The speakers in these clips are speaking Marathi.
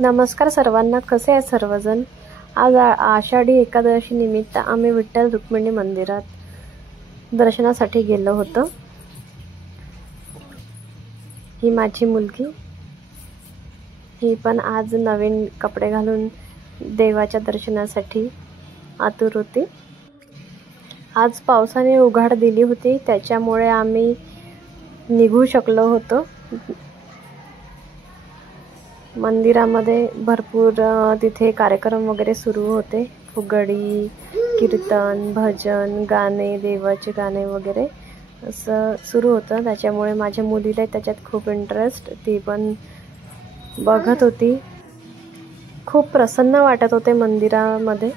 नमस्कार सर्वांना, कसे आहेत सर्वजण। आज आषाढी एकादशी निमित्त आम्ही विठ्ठल रुक्मिणी मंदिरात दर्शनासाठी गेलो होतो। ही माझी मुलगी, ही पण आज नवीन कपडे घालून देवाच्या दर्शनासाठी आतुर होती। आज पावसाने उघाड दिली होती, त्याच्यामुळे आम्ही निघू शकलो होतो। मंदिरामध्ये भरपूर तिथे कार्यक्रम वगैरे सुरू होते। फुगडी, कीर्तन, भजन, गाणे, देवाचे गाणे वगैरे असं सुरू होतं। त्याच्यामुळे माझ्या मुलीला त्याच्यात खूप इंटरेस्ट, ती पण बघत होती। खूप प्रसन्न वाटत होते मंदिरामध्ये।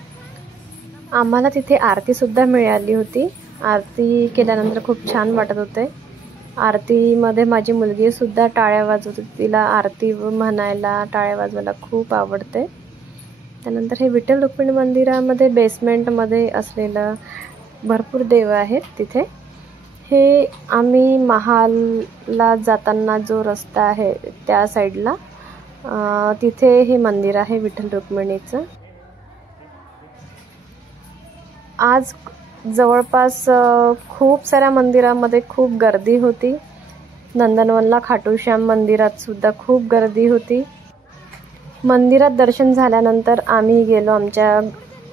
आम्हाला तिथे आरती सुद्धा मिळाली होती। आरती केल्यानंतर खूप छान वाटत होते। आरतीमध्ये माझी मुलगी सुद्धा टाळ्या वाजवत होती। तिला आरती म्हणायला, टाळ्या वाजवायला खूप आवडते। त्यानंतर हे विठ्ठल रुक्मिणी मंदिरामध्ये बेसमेंटमध्ये असलेलं भरपूर देव आहेत तिथे। हे आम्ही महालला जाताना जो रस्ता आहे त्या साईडला तिथे हे मंदिर आहे विठ्ठल रुक्मिणीचं। आज जवळपास खूप साऱ्या मंदिरामध्ये खूप गर्दी होती। नंदनवनला खाटूश्याम मंदिरात सुद्धा खूप गर्दी होती। मंदिरात दर्शन झाल्यानंतर आम्ही गेलो, आमच्या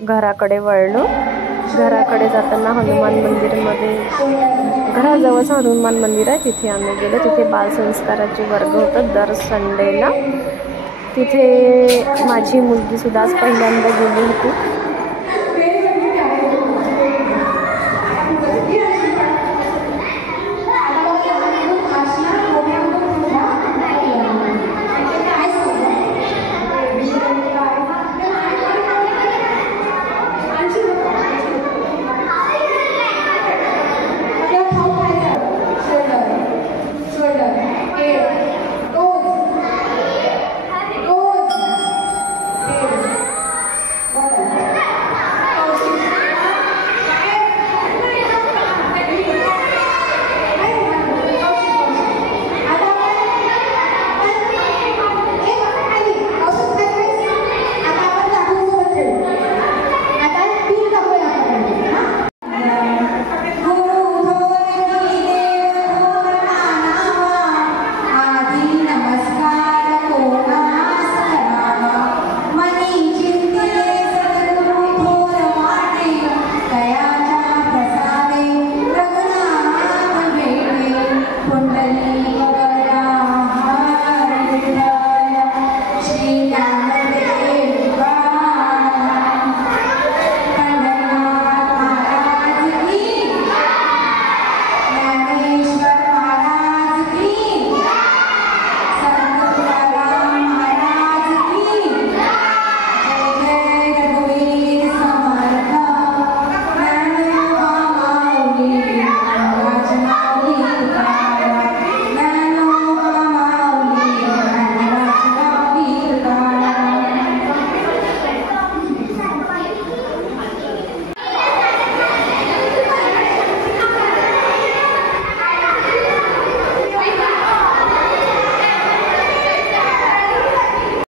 घराकडे वळलो। घराकडे जाताना हनुमान मंदिरमध्ये, घराजवळचं हनुमान मंदिर आहे, तिथे आम्ही गेलो। तिथे बालसंस्काराचे वर्ग होतात दर संडेला। तिथे माझी मुलगी सुद्धा आज पहिल्यांदा गेली होती।